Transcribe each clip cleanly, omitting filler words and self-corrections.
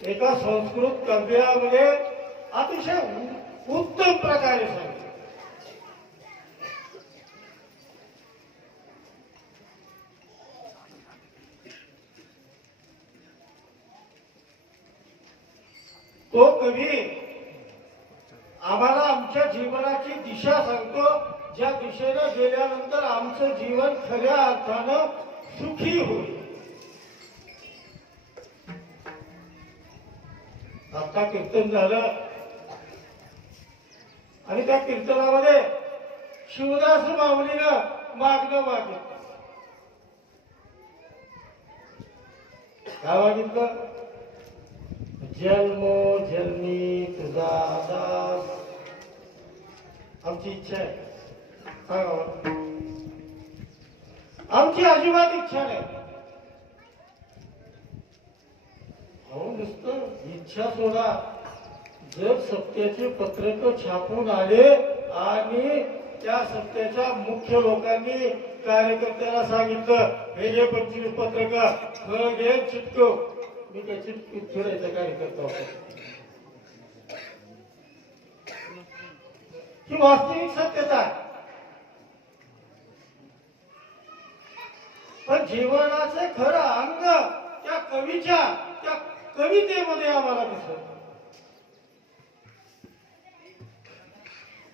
एका संस्कृत काव्यामध्ये अतिशय उत्तम प्रकारे सांगितलं. तो कवी आम्हाला आमच्या जीवनाची दिशा सांगतो, ज्या दिशेने गेल्यानंतर आमचं जीवन खऱ्या अर्थानं सुखी होईल. आता कीर्तन झालं आणि त्या कीर्तनामध्ये शिवदास माऊलीनं मागणं मागितलं. काय मागितलं? जन्मो जन्मी तुझा दास. आमची इच्छा आहे, सांगा आमची अजिबात इच्छा नाही. अहो नुसतं इच्छा सोडा, जर सत्याचे पत्रक छापून आले आणि त्या सत्याच्या मुख्य लोकांनी कार्यकर्त्याला सांगितलं हे जे 25 पत्रक खरं घे चिटकव, मी त्या चिटकीत फिरायचा कार्यकर्ता होतो. ही वास्तविक सत्यता आहे. पण जीवनाचे खरं अंग त्या कवीच्या त्या कवितेमध्ये आम्हाला दिसत.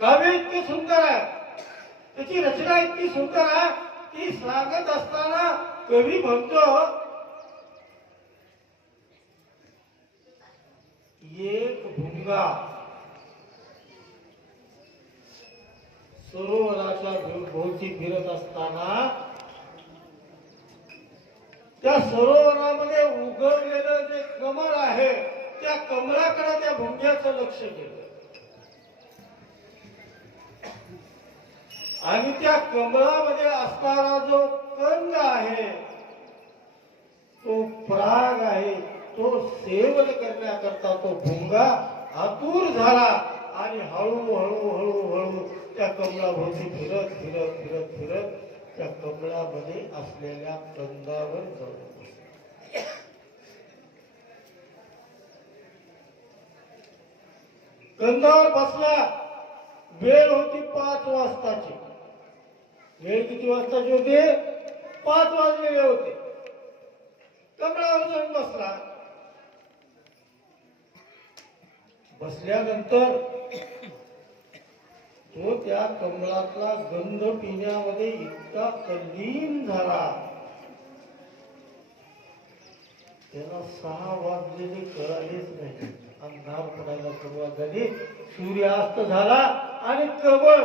काव्य इतके सुंदर आहे, त्याची रचना इतकी सुंदर आहे की सांगत असताना कवी म्हणतो एक भुंगा सरोवराच्या भोवती फिरत असताना त्या सरोवरामध्ये उगवलेलं जे कमळ आहे त्या कमळाकडे त्या भुंग्याचं लक्ष गेलं आणि त्या कमळामध्ये असणारा जो कंद आहे तो पराग आहे, तो सेवन करण्याकरता तो भुंगा आतुर झाला आणि हळूहळू हळूहळू त्या कमळाभोवती फिरत फिरत फिरत फिरत त्या कमळामध्ये असलेल्या कंदावर जाऊन कंदावर बसला. वेळ होती 5 वाजताची. वेळ किती वाजताची होती? 5 वाजलेले होते. कमळावर जाऊन बसला. बसल्यानंतर तो त्या कमळातला गंध पिण्यामध्ये इतका तल्लीन झाला, त्याला 6 वाजलेले कळालेच नाही. अंधार पडायला सुरुवात झाली, सूर्यास्त झाला आणि कमळ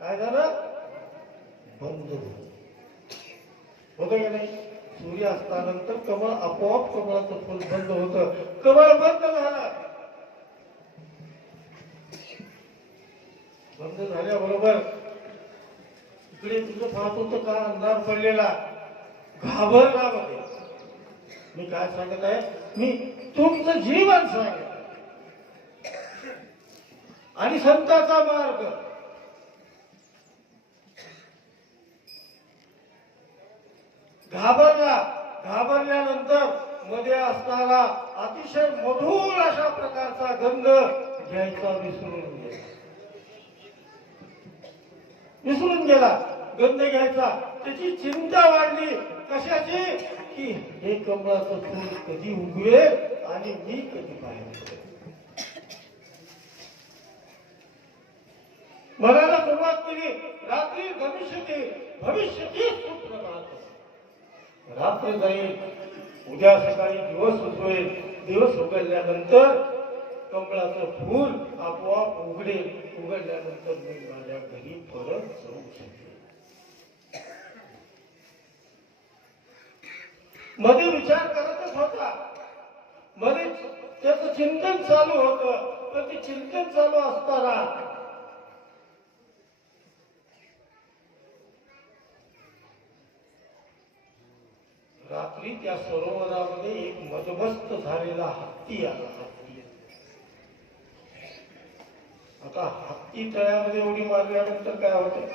काय झालं? बंद होतं का नाही? सूर्यास्तानंतर कमळ आपोआप कमळाचं फुल बंद होतं. कमळ बंद झाला. बंद झाल्याबरोबर इकडे तुझं पाहत होतं का अंधार पडलेला, घाबरला मध्ये. मी काय सांगत आहे? मी तुमचं जीवन सांगत आणि संताचा मार्ग. घाबरला. घाबरल्यानंतर मध्ये असणारा अतिशय मधुर अशा प्रकारचा गंध घ्यायचा विसरून गेला. गंध घ्यायचा त्याची चिंता वाढली. कशाची? की हे कमळाचं फूल कधी उगवेल आणि मी कधी बाहेर पडेल. म्हणायला सुरुवात केली, रात्री भविष्यती सुप्रभात. रात्र जाईल, उद्या सकाळी दिवस उगवेल. दिवस उघडल्यानंतर कमळाचं फूल आपोआप उघडेल. उघडल्यानंतर मी माझ्या घरी परत जाऊ शकेल. मध्ये विचार करतच होता, मध्ये त्याचं चिंतन चालू होतं. पण ते चिंतन चालू असताना रात्री त्या सरोवरामध्ये एक मदमस्त झालेला हत्ती आला. आता हत्ती तळ्यामध्ये उडी मारल्यानंतर काय होतं?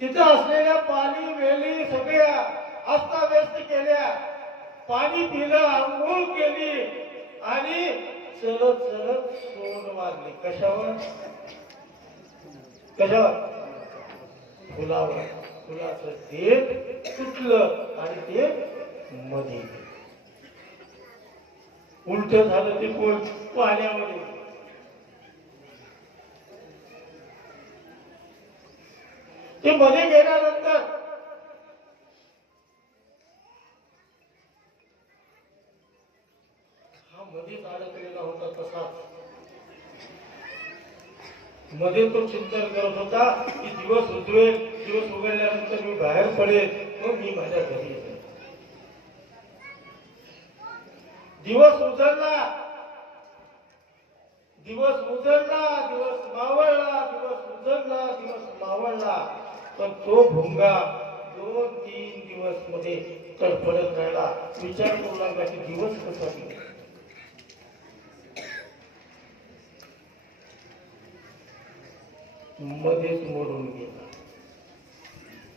तिथं असलेल्या पाणी वेली सगळ्या अस्ताव्यस्त केल्या. पाणी पिलं, आंघोळ केली आणि चलत चलत सोड मारली. कशावर? कशावर? फुलावर. फुलाचं देठ तुटलं आणि ते मध्ये उलट झालं. ते फुल पाण्यामध्ये. ते मध्ये गेल्यानंतर हा मध्येच अडकलेला होता. तसाच मध्ये तो चिंतन करत होता की दिवस उजवेल, दिवस उघडल्यानंतर मी बाहेर पडेल, मग मी माझ्या घरी येईल. दिवस उजळला, दिवस उजळला, दिवस मावळला, दिवस उजळला, दिवस मावळला, पण तो भुंगा 2-3 दिवस मध्ये तडफडत राहिला. विचार करू लागला की दिवस कसा गेला. मध्येच मोडून गेला.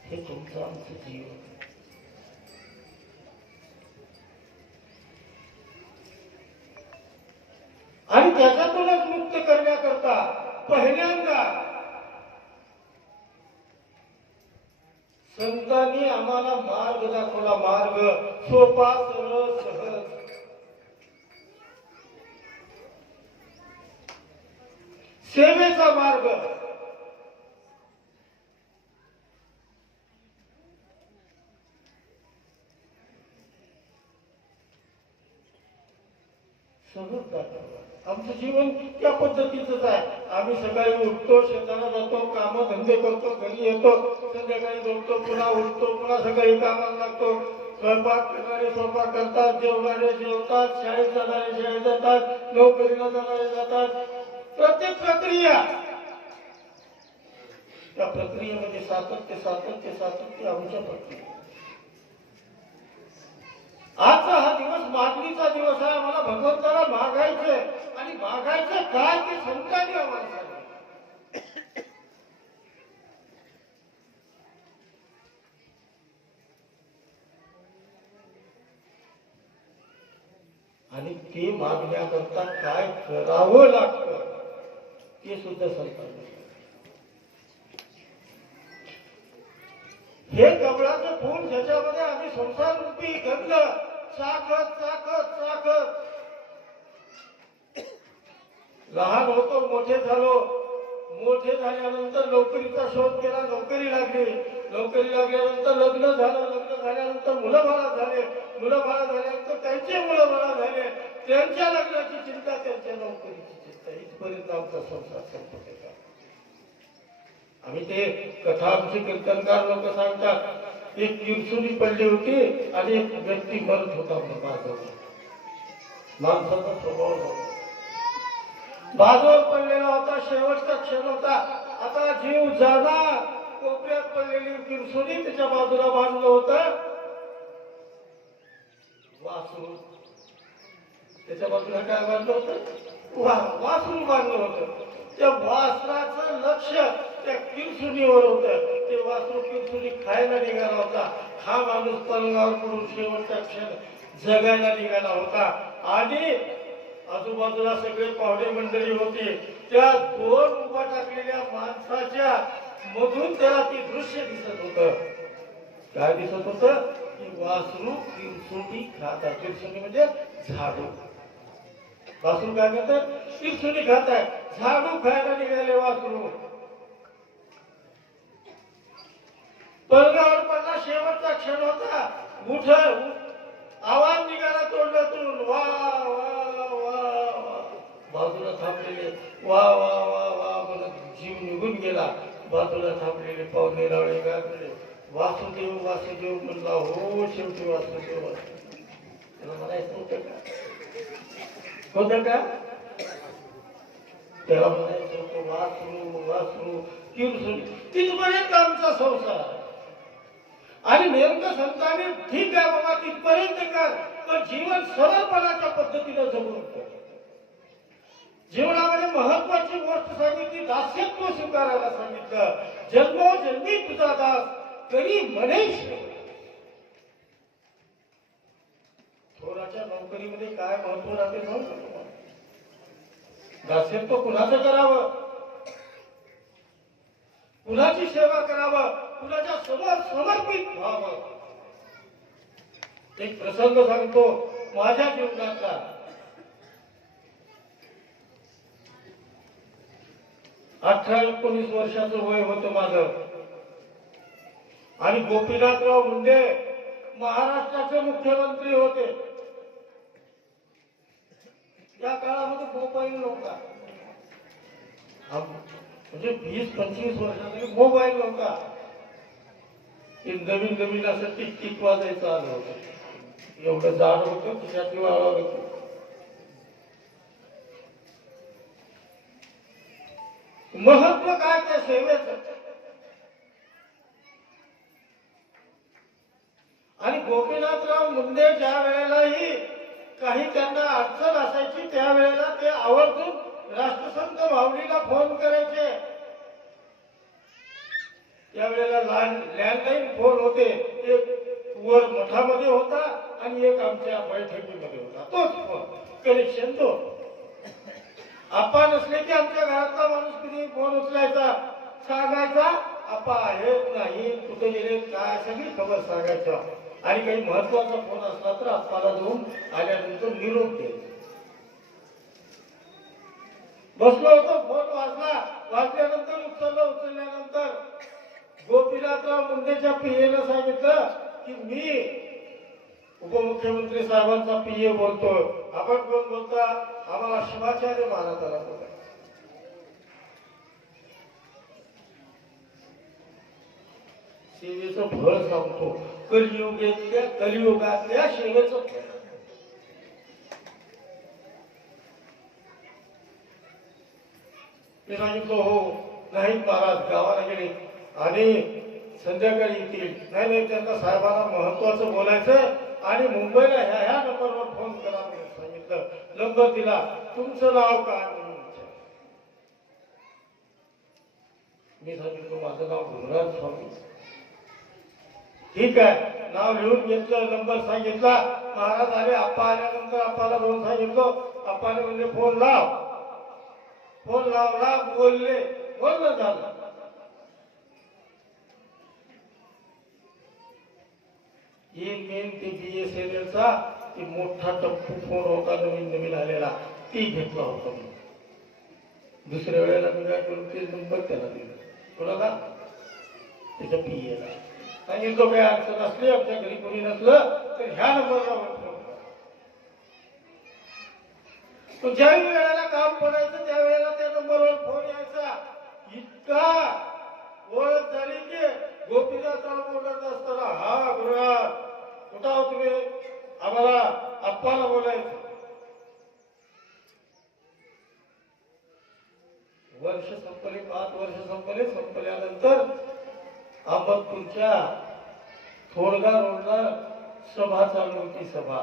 हे तुमचं आमचं जीवन. आणि त्याच्यातूनच मुक्त करण्याकरता पहिल्यांदा संतांनी आम्हाला मार्ग दाखवला. मार्ग सोपा, सरळ, सहज. सेवेचा मार्ग. सहज दाखवला. आमचं जीवन त्या पद्धतीचंच आहे. आम्ही सकाळी उठतो, शेताला जातो, काम धंदे करतो, घरी येतो, संध्याकाळी झोपतो, पुन्हा उठतो, पुन्हा सकाळी कामाला लागतो. स्वयंपाक करणारे स्वयंपाक करतात, जेवणारे जेवतात, शाळेत जाणारे शाळेत जातात, नोकरीला जाणारे जातात. प्रत्येक प्रक्रिया, त्या प्रक्रियेमध्ये सातत्य सातत्य सातत्य आमच्या प्रक्रिया. आजचा हा दिवस मागणीचा दिवस आहे. आम्हाला भगवंताला मागायचंय. आणि मागायचं काय ते संतांनी आम्हाला सांगितलं. आणि ते मागण्याकरता काय करावं लागतं ते सुद्धा संतांनी. हे कमळाचं फूल ज्याच्यामध्ये आम्ही संसार रूपी घडलं, चाकत चाकत चाकत लहान होतो, मोठे झालो. मोठे झाल्यानंतर नोकरीचा शोध केला, नोकरी लागली. नोकरी लागल्यानंतर लग्न झालं, लग्न झाल्यानंतर मुलं बाळा झाले, मुलं बाळा झाल्यानंतर त्यांचे मुलं बाळा झाले, त्यांच्या लग्नाची चिंता, त्यांच्या नोकरीची चिंता, इथपर्यंत आमचा संसार संपत. आम्ही ते कथा आमचे कीर्तनकार लोक सांगतात. एक किरसुनी पडली होती आणि एक व्यक्ती मरत होता. माणसाचा स्वभाव होता. बाजूवर पडलेला होता, शेवटचा क्षण होता. आता जीव जाणार. कोपऱ्यात पडलेली किरसुनी त्याच्या बाजूला बांधलं होतं वासरू. त्याच्या बाजूला काय बांधलं होतं? वासरू बांधलं होतं. त्या वासराचं लक्ष त्या किरसुनीवर होतं. ते वासरू किरसुनी खायला निघाला होता. हा माणूस पलंगावर पडून शेवटचा क्षण जगायला निघाला होता. आणि आजूबाजूला सगळे पाहुणे मंडळी होते. त्या 2 उभा टाकलेल्या माणसाच्या मधून त्याला ते दृश्य दिसत होतं. काय दिसत होतं? की वासरू किरसुनी खातात. किरसुनी म्हणजे झाडू. वासरू काय करतात? किरसुनी खाताय. झाडू खायला निघाले वासरू. पलंगावर पडला, शेवटचा क्षण होता. उठ, आवाज निघाला तोंडातून, वा वा वा वा. बाजूला थांबलेले वा वा वा वा म्हणत जीव निघून गेला. बाजूला थांबलेले पाहुणे रावळे काय म्हणले? वासुदेव वासुदेव म्हणला. हो, शेवटी वासुदेव. त्याला म्हणायचं होतं का? होतं का? त्याला म्हणायचं होतं वासरू वासरू किरसुनी. तिथपर्यंत आमचा संसार. आणि नेमकं संतांनी ठीक आहे बाबा, तिथपर्यंत कर, पण जीवन सरळपणाच्या पद्धतीनं जगून कर. जीवनामध्ये महत्वाची गोष्ट सांगितली, दास्यत्व स्वीकारायला सांगितलं. जन्मोजन्मी तुझा दास करी म्हणेश. काय महत्व राहते सांगू का तुम्हाला? दास्यत्व कुणाचं करावं, कुणाची सेवा करावं, कुणाच्या समोर समर्पित व्हावं. एक प्रसंग सांगतो माझ्या जीवनातला. 18-19 वर्षाचं वय होतं माझं आणि गोपीनाथराव मुंडे महाराष्ट्राचे मुख्यमंत्री होते. या काळामध्ये मोबाईल नव्हता, म्हणजे 20-25 वर्षांनी मोबाईल नव्हता. नवीन नवीन असं टिक टिक वाजायचं आलं होतं. एवढं जाड होतं त्याच्यात आवाज होतो. महत्व काय त्या सेवेचं. आणि गोपीनाथराव मुंडे ज्या वेळेलाही काही त्यांना अडचण असायची त्यावेळेला ते आवर्जून राष्ट्रसंत माऊलीला फोन करायचे. त्यावेळेला लँडलाईन फोन होते, एक वर मठामध्ये होता आणि एक आमच्या बैठकीमध्ये होता. तोच फोन कनेक्शन तो. आपा नसले की आमच्या घरातला माणूस किती फोन उचलायचा, सांगायचा आपा आहेत नाही, कुठे गेले काय, सगळी खबर सांगायचा. आणि काही महत्वाचा फोन असला तर आप्पाला जाऊन आल्यानंतर निरोप द्यायचा. बसलो होतो, फोन वाजल्यानंतर उचलल्यानंतर गोपीनाथराव मुंडेच्या पीएनं सांगितलं की मी उपमुख्यमंत्री साहेबांचा पीए बोलतो. आपण कोण बोलता? आम्हाला शिवाचार्य महाराजांना बोला. सेवेचं फळ सांगतो, कलियुगातल्या सेवेचं फळ. मी सांगितलं हो नाही महाराज गावाला गेले आणि संध्याकाळी येतील. नाही त्यांना साहेबांना महत्वाचं बोलायचं आणि मुंबईला ह्या नंबरवर फोन करा म्हणून सांगितलं. नंबर दिला. तुमचं नाव काय म्हणून विचारलं. मी सांगितलं माझं नाव गुरुराज स्वामी. ठीक आहे, नाव लिहून घेतलं, नंबर सांगितला. महाराज आले. आप्पा आल्यानंतर आप्पाला जाऊन सांगितलं. आप्पाने म्हणजे फोन लाव. फोन लावला, बोलले, बोलणं झालं. मेन ते BSNLचा ते मोठा टप्पू फोन होता नवीन आलेला, ती घेतला होता. दुसऱ्या वेळेला मी काय करून ते नंबर त्याला दिला. कोणाला? त्याच्या पीएला सांगितलं काय अडचण असली, आमच्या घरी कोणी नसलं तर ह्या नंबरला फोन करा. ज्याही वेळेला काम पडायचं त्यावेळेला त्या नंबरवर फोन यायचा. इतका ओळख झाली की गोपीनाथराव बोलत असताना हा गुरुराज कुठं आहोत तुम्ही, आम्हाला आप्पाला बोलायचं. वर्ष संपले, 5 वर्ष संपल्यानंतर अहमदपूरच्या थोडगा रोडला सभा चालू होती. सभा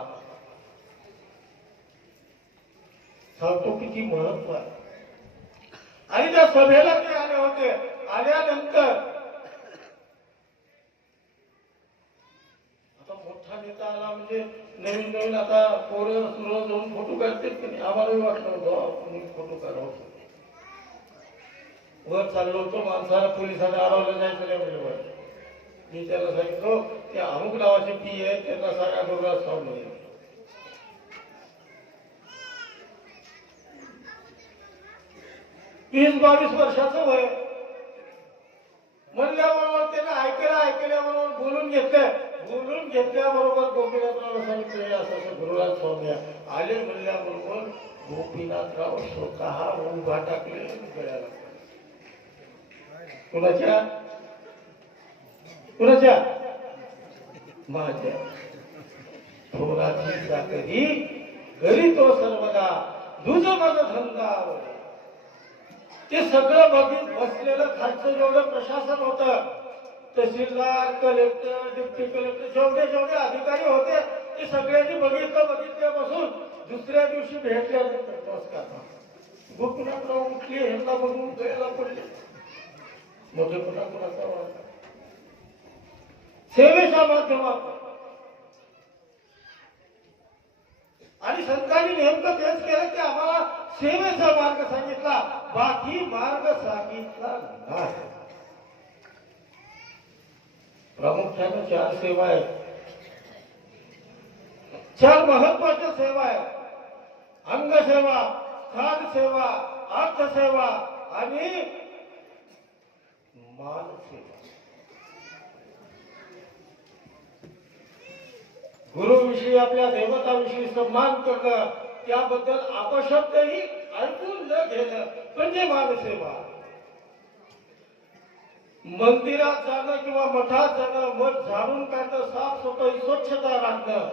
सांगतो किती महत्व आहे. आणि त्या सभेला ते आले होते. आल्यानंतर आता मोठा नेता आला म्हणजे नवीन आता पोरं सुरू जाऊन फोटो काढतात की नाही. आम्हालाही वाटलं होतं फोटो काढावं. वर चाललो होतो, माणसाला पोलिसांना अडवलं जायचं नाही म्हणजे मी त्याला सांगितलं ते अमुक नावाचे पी आहे त्यांना सांगा गुरुराज स्वामी. 20-22 वर्षाचं वय म्हणल्याबरोबर त्याने ऐकल्याबरोबर बोलून घेतल्याबरोबर गोपीनाथराव सांगितलं असं गुरुराज स्वामी आले. म्हणल्याबरोबर गोपीनाथराव स्वतः उभा टाकले गळ्याला. कुणाच्या माझ्या थोराची चाकरी घरी तो सर्वदा दुज मज धंदा. ते सगळं बघित बसलेलं खालचं जेवढं प्रशासन होतं, तहसीलदार, कलेक्टर, डिप्टी कलेक्टर जेवढे अधिकारी होते ते सगळ्यांनी बघितल्यापासून दुसऱ्या दिवशी भेटल्यानंतर नमस्कार. गोपीनाथराव उठले, ह्यांना बघून गळ्याला पडले. मोठेपणा कोणाचा वाटला. सेवेच्या माध्यमातून आणि संतांनी नेमकं तेच केलं की आम्हाला सेवेचा मार्ग सांगितला, बाकी मार्ग सांगितला नाही. प्रामुख्याने 4 सेवा आहेत, 4 महत्वाच्या सेवा आहेत. अंगसेवा, स्थानसेवा, अर्थसेवा आणि मानसेवा. गुरुविषयी, आपल्या देवताविषयी सन्मान करणं, त्याबद्दल अपशब्दही ऐकून न घेणं म्हणजे मानसेवा. मंदिरात जाणं किंवा मठात जाणं, मठ झाडून काढणं, साफसफाई स्वच्छता राखणं,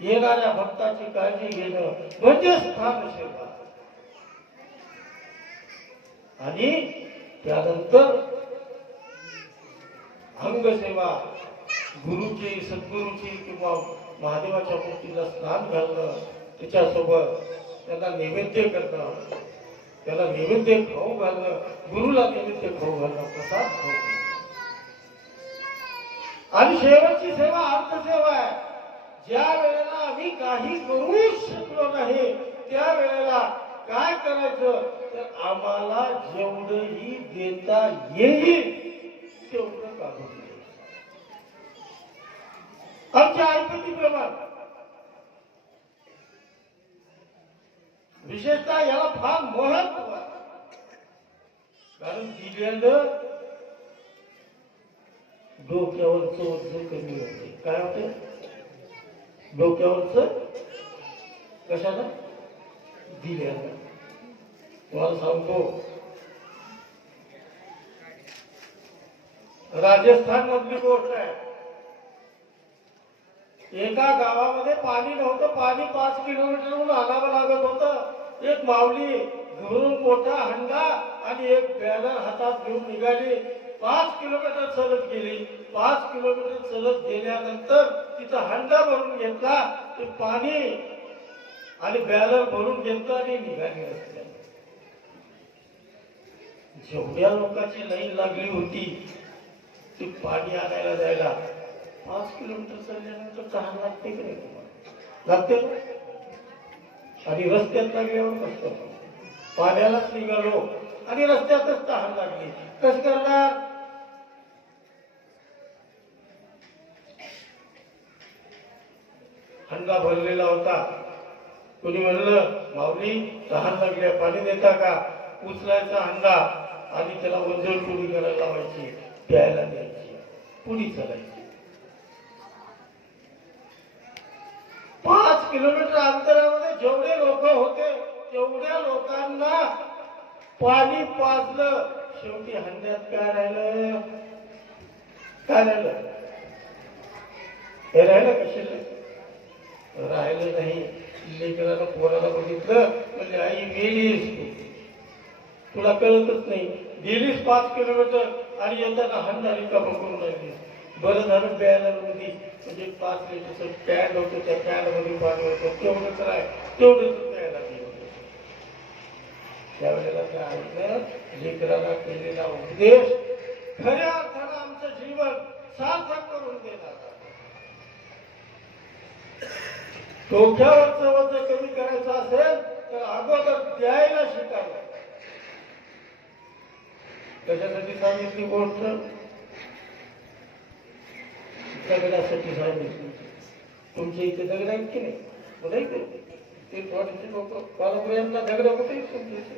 येणाऱ्या भक्ताची काळजी घेणं म्हणजे स्थानसेवा. आणि त्यानंतर अंगसेवा, गुरुची, सद्गुरूची किंवा महादेवाच्या मूर्तीला स्नान घालणं, त्याच्यासोबत त्याला नैवेद्य करणं, त्याला नैवेद्य खाऊ घालणं, गुरुला नैवेद्य खाऊ घालणं, प्रसाद खाऊ घालणं. आणि शेवटची सेवा अर्थसेवा आहे. ज्या वेळेला आम्ही काही करू शकलो नाही, त्या वेळेला काय करायचं तर आम्हाला जेवढंही देता येईल तेवढं काढून घ्यायचं. आमच्या ऐपतीप्रमाणे. विशेषतः याला फार महत्व आहे, कारण दिलेलं डोक्यावरचं ओझं कमी होते. काय होते डोक्यावरचं? कशाला? दिलेलं. तुम्हाला सांगतो, राजस्थान मधली गोष्ट आहे. एका गावामध्ये पाणी नव्हतं, पाणी 5 किलोमीटरहून आणावं लागत होतं. एक माऊली घरून मोठा हंडा आणि एक बॅनर हातात घेऊन निघाली. 5 किलोमीटर चालत गेली. 5 किलोमीटर चालत गेल्यानंतर तिथं हंडा भरून घेतला, ते पाणी आणि बॅनर भरून घेतलं आणि निघाली. जेवढ्या लोकांची लाईन लागली होती ती पाणी आणायला जायला, 5 किलोमीटर चालल्यानंतर तहान लागते की नाही तुम्हाला? लागते ना? आणि रस्त्यात लागल्यावर कसं पाण्यालाच निघालो आणि रस्त्यातच तहान लागली, कसं करणार? हंडा भरलेला होता. कोणी म्हणलं माऊली तहान लागल्या, पाणी देता का? उचलायचा हंडा आणि त्याला वजन पुडी करायला लावायची, प्यायला द्यायची, पुडी चालायची. 5 किलोमीटर अंतरामध्ये जेवढे लोक होते तेवढ्या लोकांना पाणी पाजलं. शेवटी हंड्यात काय राहिलं? काय राहिलं? हे राहिलं कशाला? राहिलं नाही. लेकराला पोराला बघितलं म्हणजे आई मेलीस, तुला कळतच नाही. गेलीस 5 किलोमीटर आणि येताना हंडा रिकामा करून राहिली. बरं झालं बॅनर मध्ये म्हणजे 5 लिटरचं पॅड होतं, त्या पॅड मध्ये पाणी होतं, तेवढं कराय तेवढं प्यायला गेलं. त्यावेळेला त्या आईनं लेकराला केलेला उपदेश खऱ्या अर्थानं आमचं जीवन सार्थक करून देणार. डोक्यावरचं वजन कमी करायचं असेल तर अगोदर द्यायला शिकावं. कशासाठी सांगितली गोष्ट? दगडासाठी सांगितली. तुमच्या इथे दगड आहेत की नाही? बोलायचं ते थोडेसे लोक पालकऱ्यांना दगड कुठे तुमच्या इथे